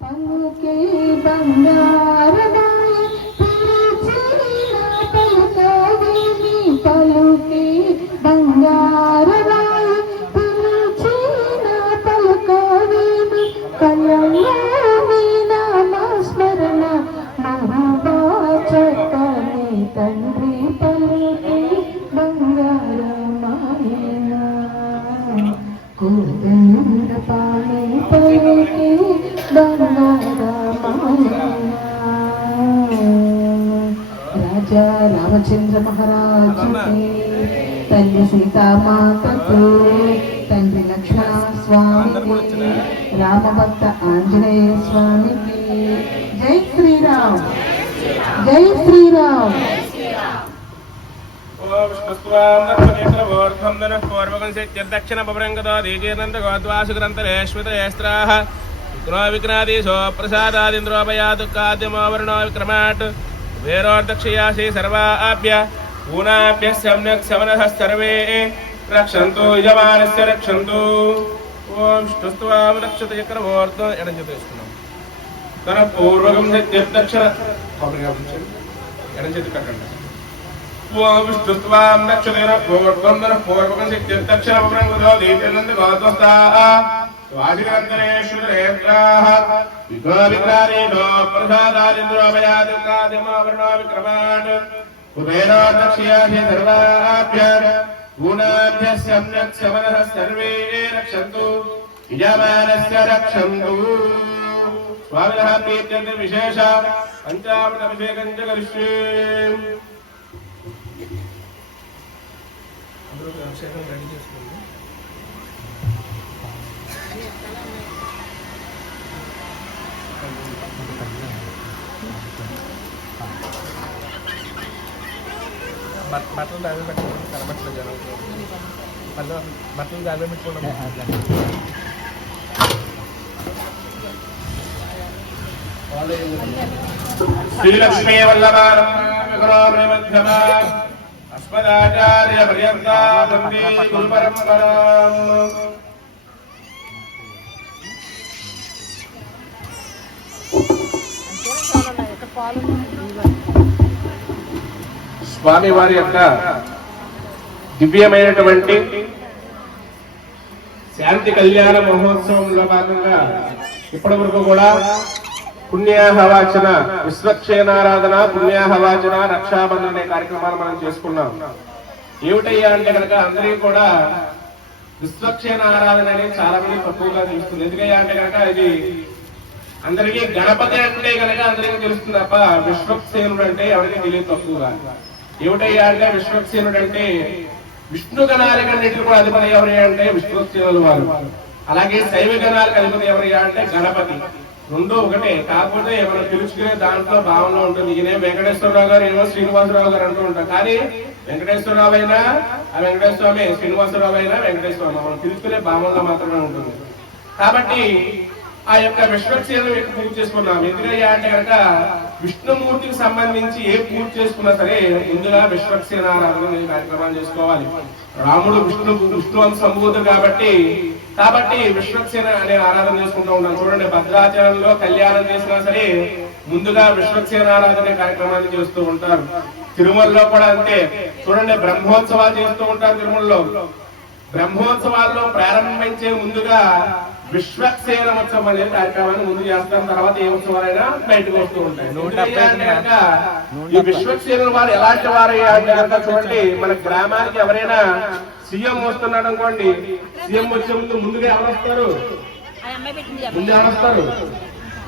పలుకే బంగారదాయ పిలిచిన పలుకవేమి పలుకే బంగారదాయ పిలిచిన పలుకవేమి కలలోని నామస్మరణ మహావాచకమే తండ్రి పలుకే బంగారమాయన కోదండ పాణి పలుకే రాజా రామచంద్ర మహారాజుకి తల్లి సీతామాతకు తండ్రి లక్ష్మణ స్వామికి రామభక్త ఆంజనేయ స్వామికి జై శ్రీరామ్ జై శ్రీరామ్. దక్షిణ పరంగతో దీజేనంద గోద్వాసుగ్రంథరేశ్వతేస్త్రాః విఘ్నాదీశో ప్రసాదాదింద్రోపయాతు కాద్యమావరణో విక్రమాట్ వేరోర్దక్షయాసి సర్వాభ్య ఊనాభ్య సమ్యక్ సమనః సర్వే రక్షంతు యజమానస్య రక్షంతు. ఓం విష్ణుస్త్వాం రక్షత చక్రవర్తో ఎడం చేత వేసుకున్నాం. తన పూర్వకం దక్షిణ ఎడం చేతి కట్టండి. ఓం విష్ణుస్త్వాం రక్షతేన పూర్వకం దక్షిణ పరంగతో దీజేనంద గోద్వస్తాః వాజిగ్రంథరేశ్వరేత్రాః విఘ్నాదీశో ప్రసాదాదింద్రోపయాతు కాద్యమావరణో విక్రమాట్ కుబేరోర్దక్షయాసి సర్వాభ్య ఊనాభ్య సమ్యక్ సమనః సర్వే రక్షంతు యజమానస్య రక్షంతు. స్వామినః ప్రీత్యర్థ విశేష పంచామృతాభిషేకం చ కరిష్యే. అభిషేకం రెడీ చేసుకోండి. బట్టలు దాని పెట్టుకోవడం కనబట్టలేదు జనాలతో మళ్ళీ బట్టలు దాని పెట్టుకోవడం. శ్రీలక్ష్మీ వల్లభారమ్యమధ్యమా అస్మదాచార్య పర్యంతా వందే గురు పరంపరాం. స్వామి వారి యొక్క దివ్యమైనటువంటి శాంతి కళ్యాణ మహోత్సవంలో భాగంగా ఇప్పటి వరకు కూడా పుణ్యాహవాచన, విశ్వక్షేణారాధన, పుణ్యాహవాచన, రక్షాబంధన అనే కార్యక్రమాలు మనం చేసుకున్నాం. ఏమిటయ్యా అంటే కనుక అందరికీ కూడా విశ్వక్షేణ ఆరాధన అనేది చాలా మంది తక్కువగా తెలుస్తుంది. ఎందుకయ్యా అంటే కనుక ఇది అందరికీ గణపతి అంటే కనుక అందరికీ తెలుస్తుంది తప్ప విశ్వక్సేనుడు అంటే ఎవరికి తెలియదు తక్కువగా. ఏమిటయ్యా అంటే విశ్వక్సేనుడు అంటే విష్ణు గణాలకి అన్నింటికి కూడా అధిపతి ఎవరయ్యా అంటే విశ్వక్సేనులు వారు. అలాగే శైవ గణాలకు అధిపతి ఎవరయ్యా అంటే గణపతి. రెండు ఒకటే, కాకపోతే మనం పిలుచుకునే దాంట్లో భావనలో ఉంటుంది. ఈయన వెంకటేశ్వరరావు గారు ఏమో శ్రీనివాసరావు గారు అంటూ ఉంటాం. కానీ వెంకటేశ్వరరావు అయినా ఆ వెంకటేశ్వరమే, శ్రీనివాసరావు అయినా వెంకటేశ్వరరావు, మనం పిలుచుకునే భావనలో మాత్రమే ఉంటుంది. కాబట్టి ఆ యొక్క విశ్వక్సేన పూజ చేసుకున్నాం. ఎందుకయ్యా అంటే కనుక విష్ణుమూర్తికి సంబంధించి ఏ పూజ చేసుకున్నా సరే ముందుగా విశ్వక్సేన ఆరాధన కార్యక్రమాలు చేసుకోవాలి. రాముడు విష్ణు సంభూతుడు కాబట్టి విశ్వక్సేన అనే ఆరాధన చేసుకుంటూ ఉన్నాం. చూడండి, భద్రాచలంలో కళ్యాణం చేసినా సరే ముందుగా విశ్వక్సేన ఆరాధన కార్యక్రమాన్ని చేస్తూ ఉంటారు. తిరుమలలో కూడా అంతే. చూడండి, బ్రహ్మోత్సవాలు చేస్తూ ఉంటారు. తిరుమలలో బ్రహ్మోత్సవాల్లో ప్రారంభించే ముందుగా విశ్వక్సేన ఉత్సవం అనే కార్యక్రమాన్ని ముందు చేస్తారు. తర్వాత ఏ ఉత్సవాలైనా బయటకు వస్తూ ఉంటాయి. ఈ విశ్వక్సేన వారు ఎలాంటి వారు అంటే కనుక చూడండి, మన గ్రామానికి ఎవరైనా సీఎం వస్తున్నాడు అనుకోండి, సీఎం వచ్చే ముందుగా ఎవరు వస్తారు?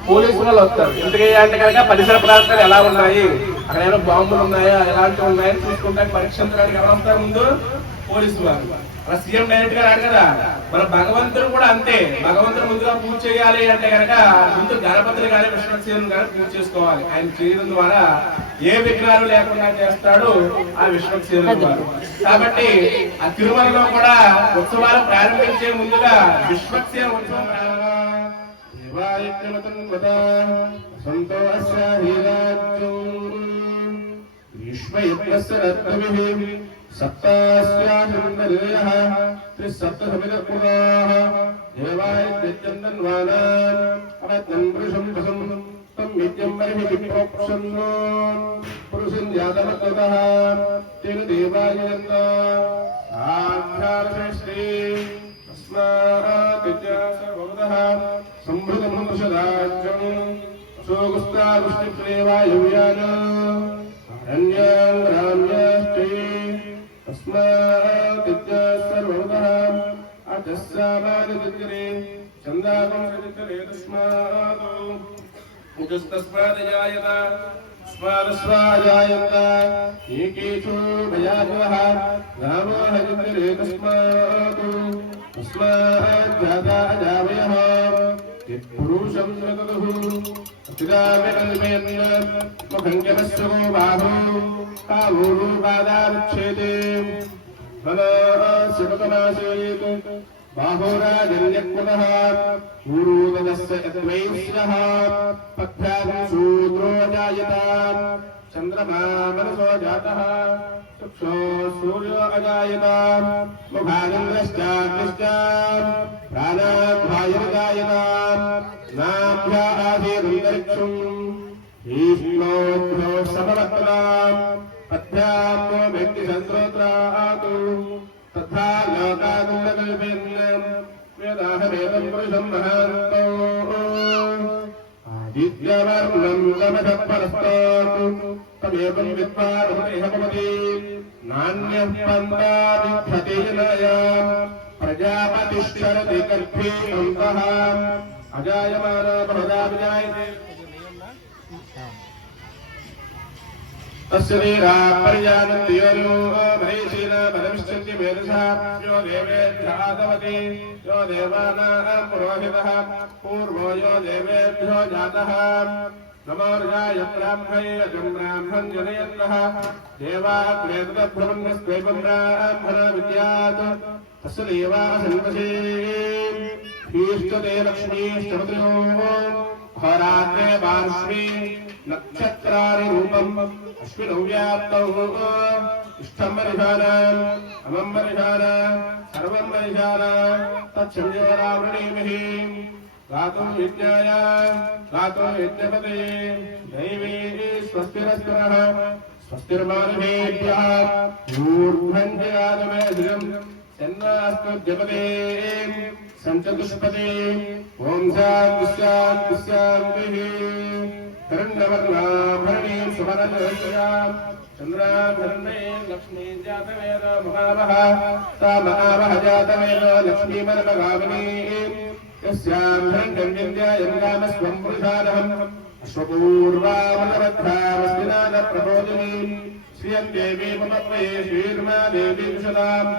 పోలీసు వాళ్ళు వస్తారు. ఎందుకంటే అంటే కనుక పరిసర ప్రాంతాలు ఎలా ఉన్నాయి, అక్కడ ఏమైనా బాంబులు ఉన్నాయా, ఎలాంటివి ఉన్నాయని చూసుకుంటానికి పరీక్షించడానికి ఎవరు వస్తారు? ముందు పోలీసు వారు. అలా సీఎం డైరెక్ట్ గా రాడు కదా. మన భగవంతుడు కూడా అంతే. భగవంతుడు ముందుగా పూజ చేయాలి అంటే కనుక ముందు గణపతిని కానీ విశ్వక్సేనుని కానీ పూజ చేసుకోవాలి. ఆయన చేయడం ద్వారా ఏ విఘ్నాలు లేకుండా చేస్తాడు ఆ విశ్వక్సేనుడు వారు. కాబట్టి ఆ తిరుమలలో కూడా ఉత్సవాలు ప్రారంభించే ముందుగా విశ్వక్సేన ఉత్సవం विश्वयज्ञस्य रत्नभिः सप्तास्याशन्दलेयः त्रिसप्तसमितपुराः देवाय त्यजन्तन्वानान् अवद्नं पुरुषं वसं तं यज्ञं बर्हिः प्रोक्षन्नो पुरुषं जातमकृतः तेन देवाय यन्ता साक्षात् सर्वतः संभृतं दशराज्यम् सोगुस्तागुष्टिप्रेवायुव्यान अरण्यां ग्राम्याश्चे तस्मात् सर्वतः अतस्सामादितिरे चन्दाकं रचितरे तस्मात् उतस्तस्मादजायत स्वादस्वाजायत एकेषु भयाजवः रामो हरितरे तस्मात् जाता अजावयः पुरुषं नतुः अतिदाव्यकल्पयन् मुखङ्कमस्य गो बाहु कामोरुपादारुच्छेदे बलशिवतमासेत् बाहोराजन्यकृतः पूर्वोदस्य यद्वैश्यः पथ्यां शूद्रो अजायत चन्द्रमा मनसो जातः चक्षो सूर्यो अजायत मुखानन्द्रश्चाग्निश्च प्राणाद्वायुर्जायत नाभ्या आसीदन्तरिक्षम् भीष्मोऽभ्यो समवत्तराम् पद्भ्याम् व्यक्तिसन्त्रोत्रात् तथा लोकादुर्लकल्पयन् वेदाहमेदं पुरुषं महान्तो आदित्यवर्णं तमसः परस्तात् तमेवं विद्वान् भवति नान्यः पन्था विद्यते जनाय प्रजापतिश्चरति गर्भे अन्तः अजायमानो बहुधा विजायते तस्य वीरा पर्यानन्ति यो महेशेन बलमिष्यन्ति मेधसा यो देवेभ्यादवति यो देवानां पुरोहितः पूर्वो यो देवेभ्यो जातः नमोर्जाय ब्राह्मणे अजं ब्राह्मणं जनयन्तः देवाग्रेतब्रह्मण्यस्त्वैवं ब्राह्मण विद्यात् तस्य देवा सन्तसे ईष्टते लक्ष्मीष्टपत्यो हरात्रे पार्श्वे नक्षत्राणि रूपम् अश्विनौ व्याप्तौ इष्टं वरिषाण अमं वरिषाण सर्वं वरिषाण तच्छंयोरावृणीमहि गातुं यज्ञाय गातुं यज्ञपते दैवी स्वस्तिरस्तिरः स्वस्तिर्मानुषेभ्यः ऊर्ध्वं जगातमेधिरम् चन्द्रास्तु जपते सञ्चतुष्पते ॐ शान्तिः हिरण्यवर्णाभरणीं सुवर्णजयश्रियां चन्द्राभरणीं लक्ष्मीं जातवेद महावः सा महावः जातवेद लक्ष्मीमनमगामिनीं यस्यां हिरण्यं विद्यायं रामस्वं पुरुषादहम् अश्वपूर्वामृतवद्धामस्तिनादप्रबोधिनीं श्रियं देवीमुपप्रे श्रीर्मा देवी विशदाम्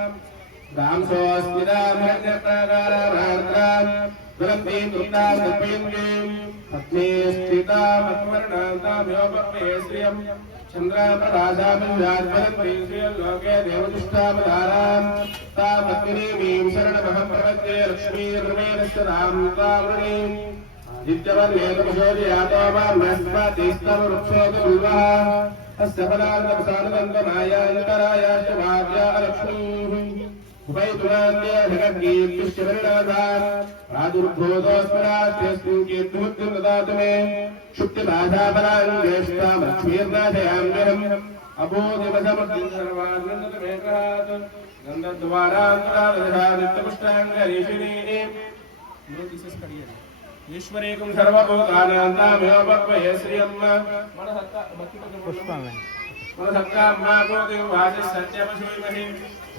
रामसोऽस्मिनां हिरण्यप्राकारार्द्रां दुरन्तीं दुर्गां कल्पयन्तीं पत्नी स्थितामस्मरणां ताम्योपप्रे श्रियं चन्द्राप्रभासामिन्द्राज्वलन्तीं श्रियल्लोके देवदुष्टामधारां तामग्निमीं शरणमहं प्रपद्ये लक्ष्मीर्मेणस्य रां तावृणीम् आदित्यवर्णेतमशोजयातो वामस्पतिस्तवृक्षोऽतुल्वः अस्य फलान्तपसानदन्तमायान्तरायाश्च भार्या लक्ष्मीः उपैतुरान्त्यधिककीर्तिश्च परिणाधा प्रादुर्भूतोऽस्मरास्यस्मिन् कीर्तिमुक्तिं ददातु मे क्षुप्तिबाधाफलान् ज्येष्ठां लक्ष्मीर्नाथयाम्यहम् अबोधिमसमर्थिं सर्वान्नतमेकरात् गन्धद्वारान्तरादधानित्यपुष्टाङ्गरीषिणीः ईश्वरेकं सर्वभूतानां तामेवपक्वये श्रियम् मनसत्काम्मा गोदेवाचः सत्यमशुमहि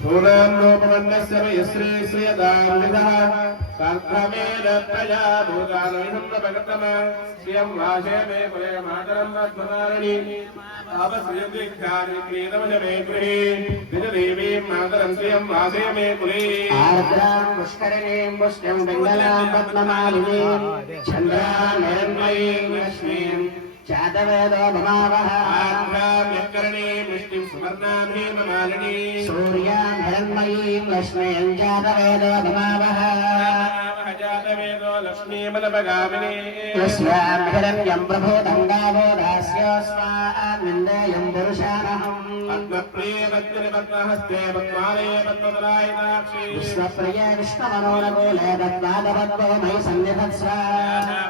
भूनां लोपमन्नस्य वयश्री श्रियतां विदः कार्तमेन प्रजा भूतानैहं प्रभगतम श्रियं वासे मे कुले मातरं पद्मनारिणी आपश्रियदिग्धानि क्रीडमशमे गृहे निजदेवीं मातरं श्रियं वासे मे कुले आर्द्रां पुष्करिणीं पुष्टिं पिङ्गलां पद्ममालिनीं चन्द्रां हिरण्मयीं लक्ष्मीं जातवेदो भमावः आर्द्रां यत्कर्णीं वृष्टिं सुवर्णां हेममालिनीं सूर्यां हिरण्मयीं लक्ष्मीं जातवेदो भमावः जातवेदो लक्ष्मीमनपगामिनी यस्यां हिरण्यं प्रभूतं गावो दास्योऽस्मान्निन्देयं पुरुषाणहम् पद्मप्रिये पद्महस्ते पद्मालये पद्मपरायणाक्षी विश्वप्रिये विष्णुमनोरगोले तद्वादपद्मो मयि सन्निधत्स्व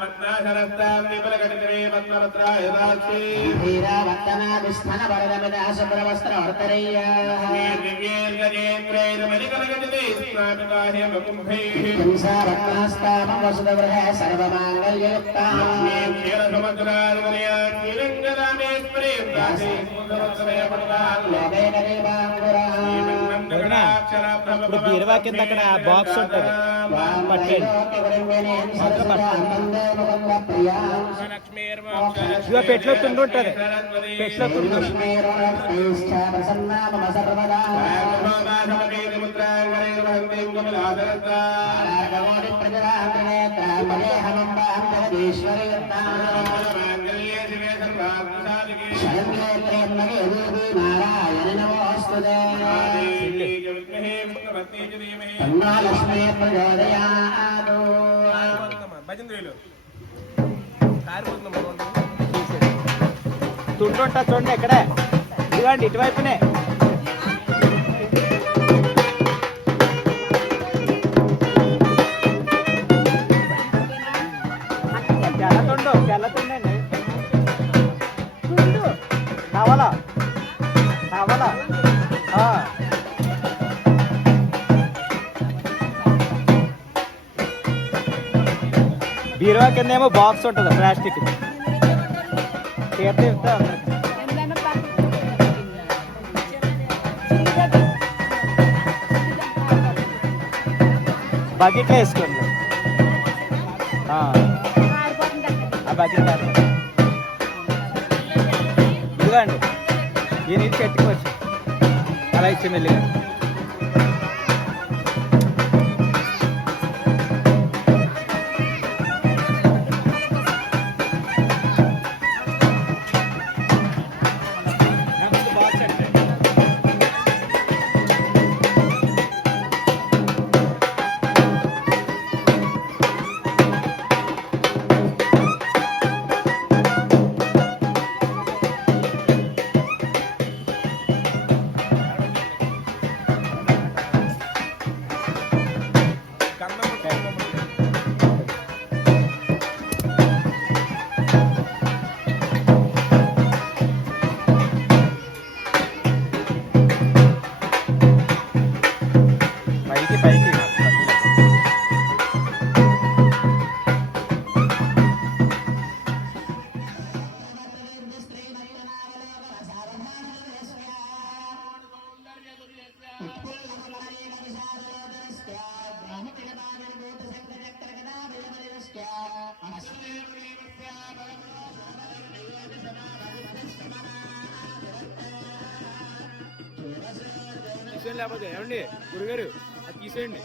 पद्माशरस्तां विपुलकटितमे पद्मपत्रायणाक्षी धीरावर्तनादिस्थनवरदमिदा शुभ्रवस्त्रवर्तरय्याः हिंसारत्नस्तामवसुदवृह सर्वमाङ्गल्ययुक्ताः लोकेन देवाङ्गुराः ఇప్పుడు బీరువా కింద అక్కడ బాక్స్ ఉంటుంది ఇదిగో పెట్లో తుండు ఉంటుంది పెట్లో తుండు నారాయణ నమోస్తుతే లక్ష్మీ ప్రచోదయాదు తుండు ఉంటుంది చూడండి ఎక్కడే ఇదిగోండి ఇటువైపునే తెల్లతుండండి కావాలా కావాలా బీరువా కింద ఏమో బాక్స్ ఉంటుంది ప్లాస్టిక్ తీర్థ ఇస్తా బకెట్లో వేసుకోండి ఆ బకెట్ ఇదిగోండి ఈ నీటి పెట్టుకోవచ్చు అలా ఇచ్చి మెల్లిగా లేకపోతే ఏమండి గురుగారు అది తీసేయండి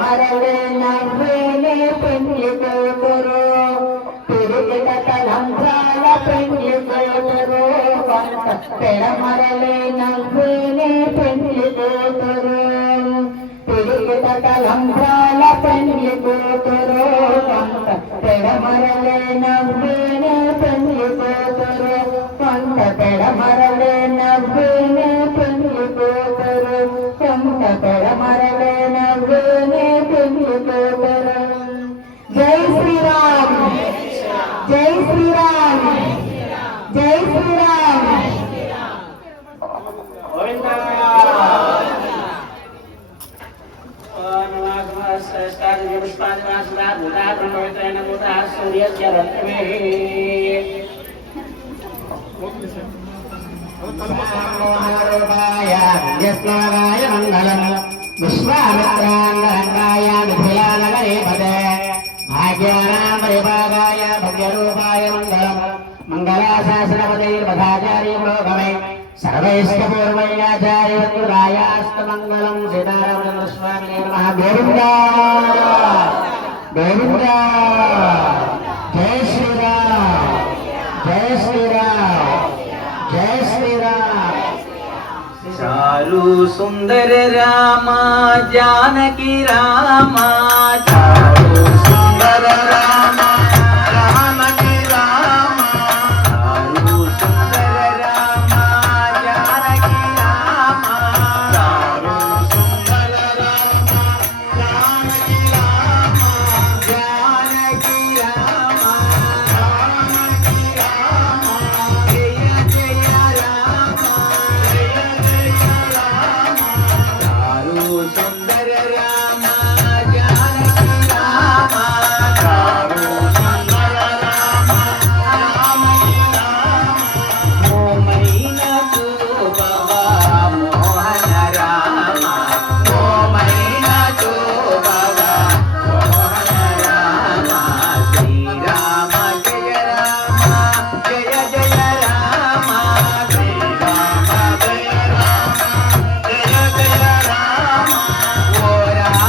మరలే నవ్వేనే పెళ్లి కూతురు తిరిగిన తలంబ్రాల పెళ్లి కూతురు పెడమరలే నవ్వేనే పెళ్లి కూతురు తిరిగిన తలంబ్రాల పెళ్లి కూతురు పెడమరలే నవ్వేనే పెళ్లి కూతురు కొంత పెడమరలే నవ్వేనే పెళ్లి కూతురు కొంత పెడమరలే నవ్వేనే పెళ్లి కూతురు జై శ్రీరామ్ జై శ్రీరామ్ జై శ్రీరామ్ యస్మాయ మంగళం విశ్వామిత్రాంగాయ నిఖిలానగరే పదే భాగ్యానాం పరిభాగాయ భగ్యరూపాయ మంగళం మంగళాశాసనపతిర్వధాచార్యపురోగమే సర్వైశ్చ పూర్వైరాచార్యవంతురాయాస్తు మంగళం సీతారామచంద్రస్వామినే నమః గోవింద గోవింద జై శ్రీరామ్ జై శ్రీరామ్ జై శ్రీరామ్ చారు సుందర రామ జానకి రామ చారు సుందర రామ జానకి రామ చారు సుందర రామ జానకి రామ చారు సుందర రామ జానకి రామ జానకి రామ జానకి రామ జయ జయ రామ జయ జయ రామ చారు సుందర రామ జానకి రామ చారు సుందర రామ జానకి రామ మోమైన చూపవా మోహన రామ మోమైన చూపవా మోహన రామ శ్రీరామ జయ రామ జయ జయ రామ శ్రీరామ జయ రామ జయ జయ రామ ఓ రామ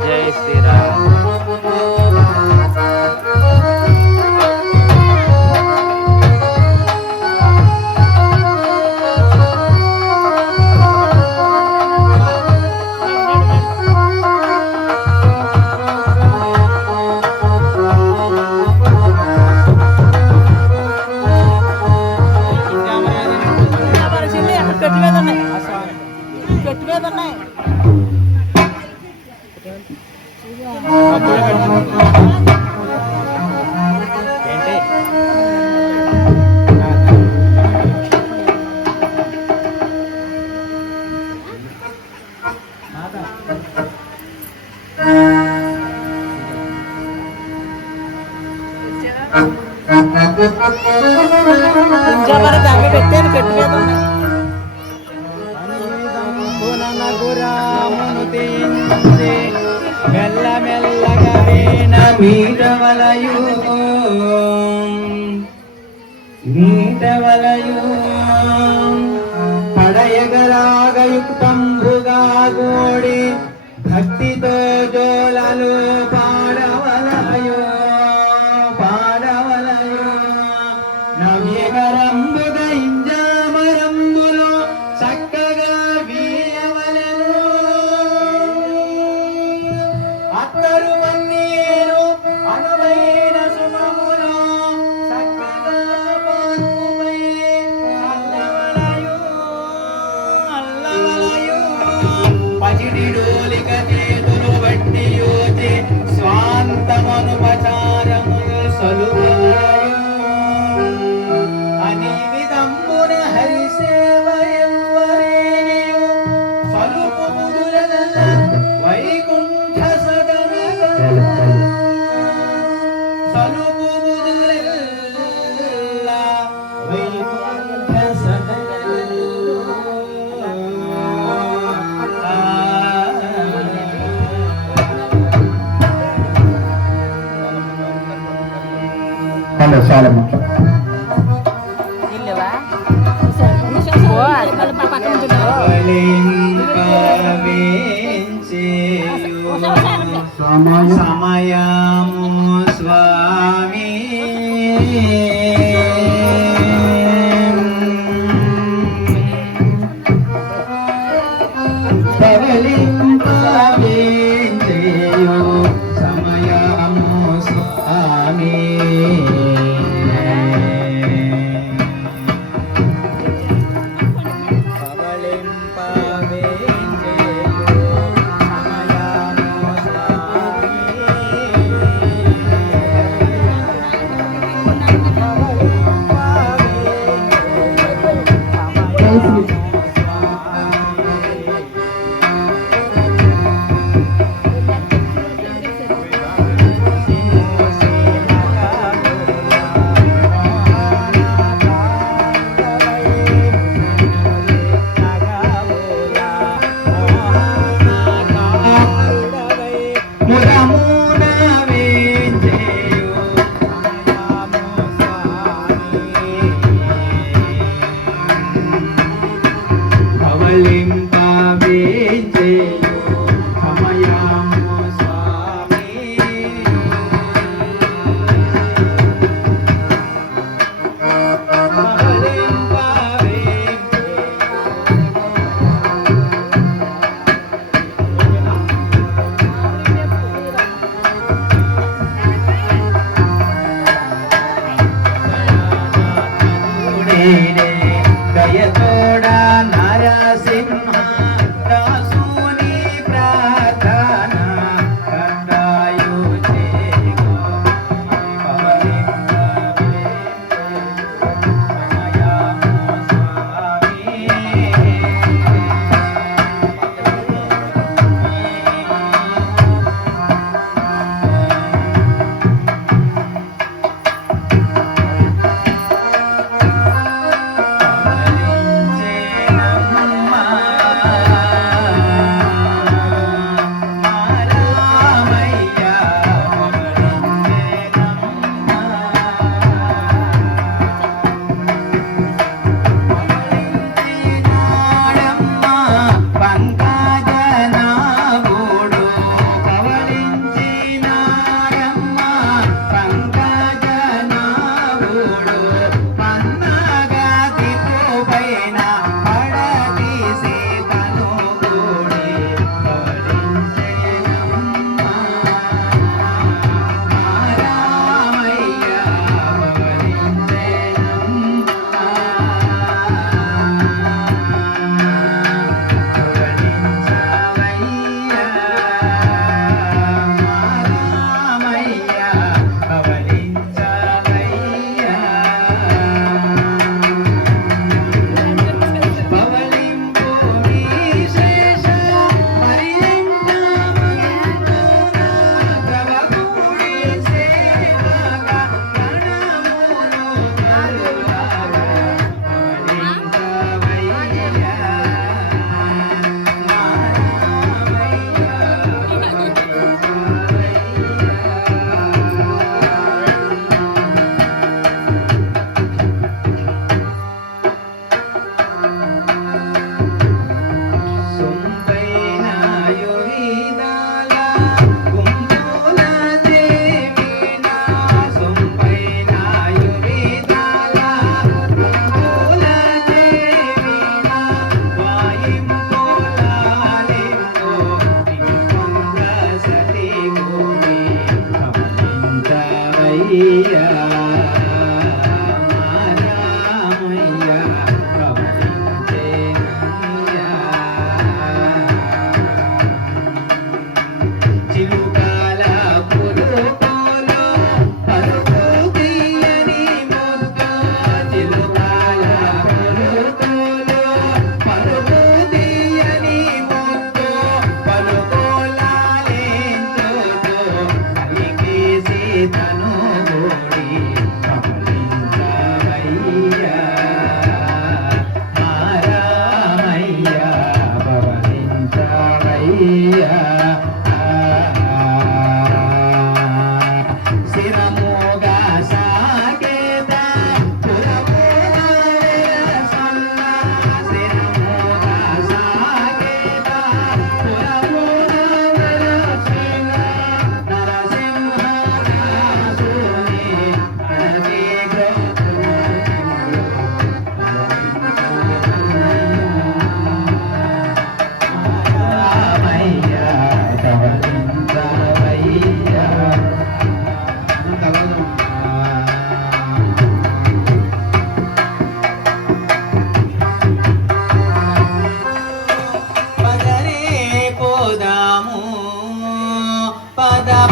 జై శ్రీరామ్. ఏంటి? మెల్లమెల్లగా వీణ మీటవలయు పడయగరాగయుక్తంబుగా గోడి భక్తితో జోలలు పాడవలయు నవ్యగరంబుగ ఇంజామరంబులో చక్కగా వీయవలెను అత్తరు మన్నీరు అనువైన సుమములో చక్కగా పాన్పుపై అల్లవలయు పసిడి డోలిక చేతులు బట్టి యోచి స్వాంతమనుపచారములు సలువలయు అని విధంబున హరిసేవయంవరేనియు సలుపు ముదులనల్ల వైకుంఠ సదనగ సలుపు ముదులల్ల వైకుంఠ హలో చాలా ముఖ్యం. సమయము స్వామి సమయము స్వామి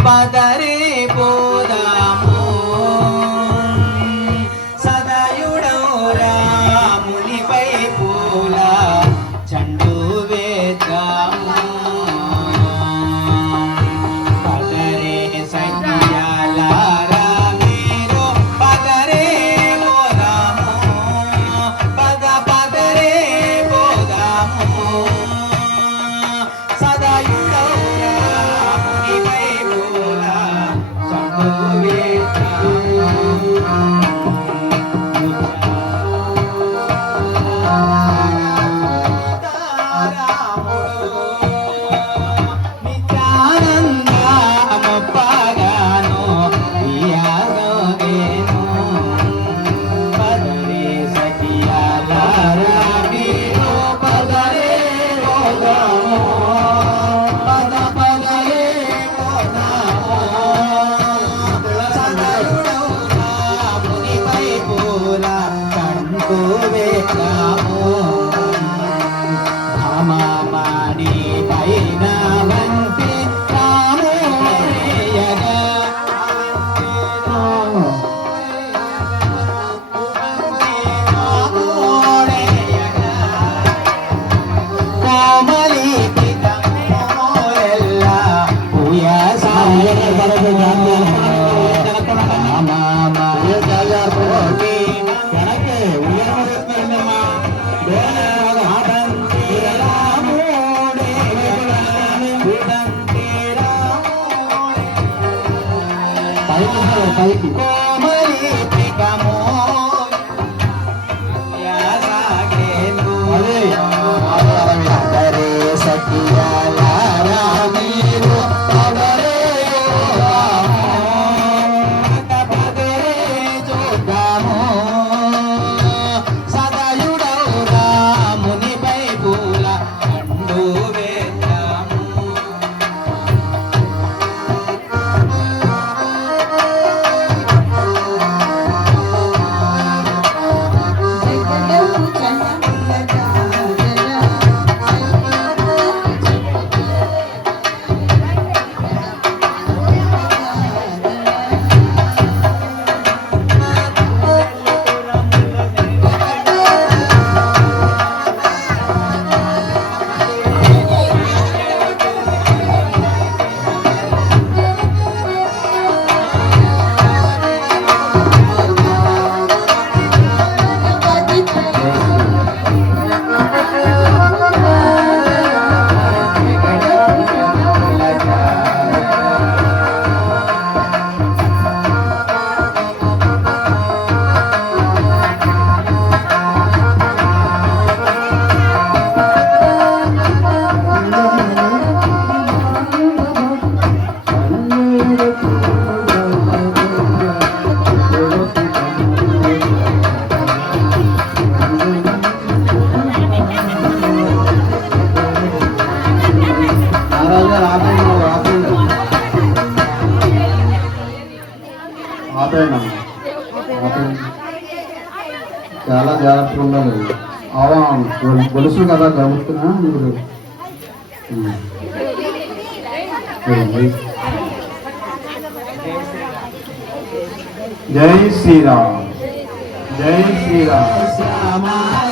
పదరే పోదాము సదయుడౌ రామునిపై పూల చండు వేద్దాము పదరే సైన్యాలారా మీరు పదరే పోదాము పదరే పోదాము సదయుడౌ రామునిపై పూల చండు మామాని పైన వంటి రామోయగా కోమలి పితమోరెల్లా పైకి కోమలి పితమో పదరే సఖియాలారా మీరు పదరే పదరే చూద్దాము సదయుడౌ రామునిపై పూల పండు వేద్దాము ఆపేయండి చాలా జాగ్రత్తగా ఉండాలి. గొలుసు కదా గబుతున్నా మీరు జై శ్రీరామ్ జై శ్రీరామ్.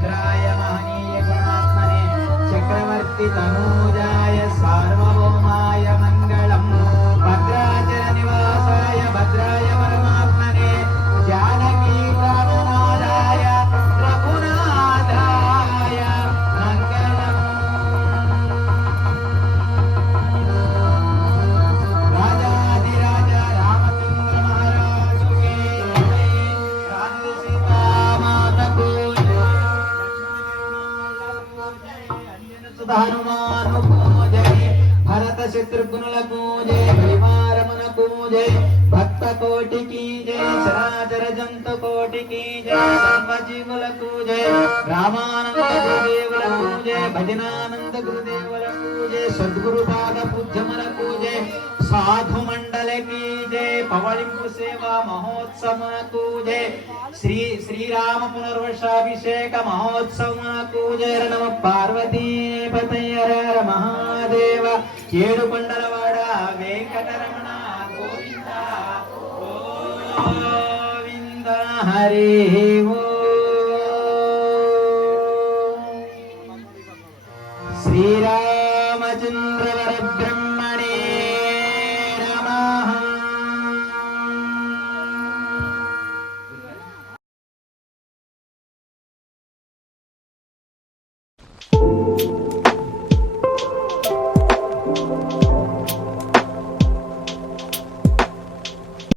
रुद्राय महनीय गुणात्मने चक्रवर्ती तनूजाय सार्वभौमाय मंगलम् भद्राचल निवासाय भद्राय परमात्मने जानकी प्राणनादाय रघुनाथाय मंगलम् राजाधिराजा रामचंद्र महाराज के राधे सीता माता को सुधा हनुमान को जय भरत शत्रुघ्न को जय परिवारमन को जय भक्त कोटि की जय चराचर जंतु कोटि की जय सर्व जीवल को जय रामानंद गुरुदेवल को जय भजनानंद गुरुदेवल को जय सद्गुरु पाद पूज्यमल को जय साधु मंडल की जय पवलिंपु सेवा महोत्सव को जय श्री राम पुनर्वशाभिषेक महोत्सव को जय नम पार्वती पतये हर हर महादेव ఏడు కొండలవాడ వెంకటరమణ గోవింద గోవింద హరి ఓ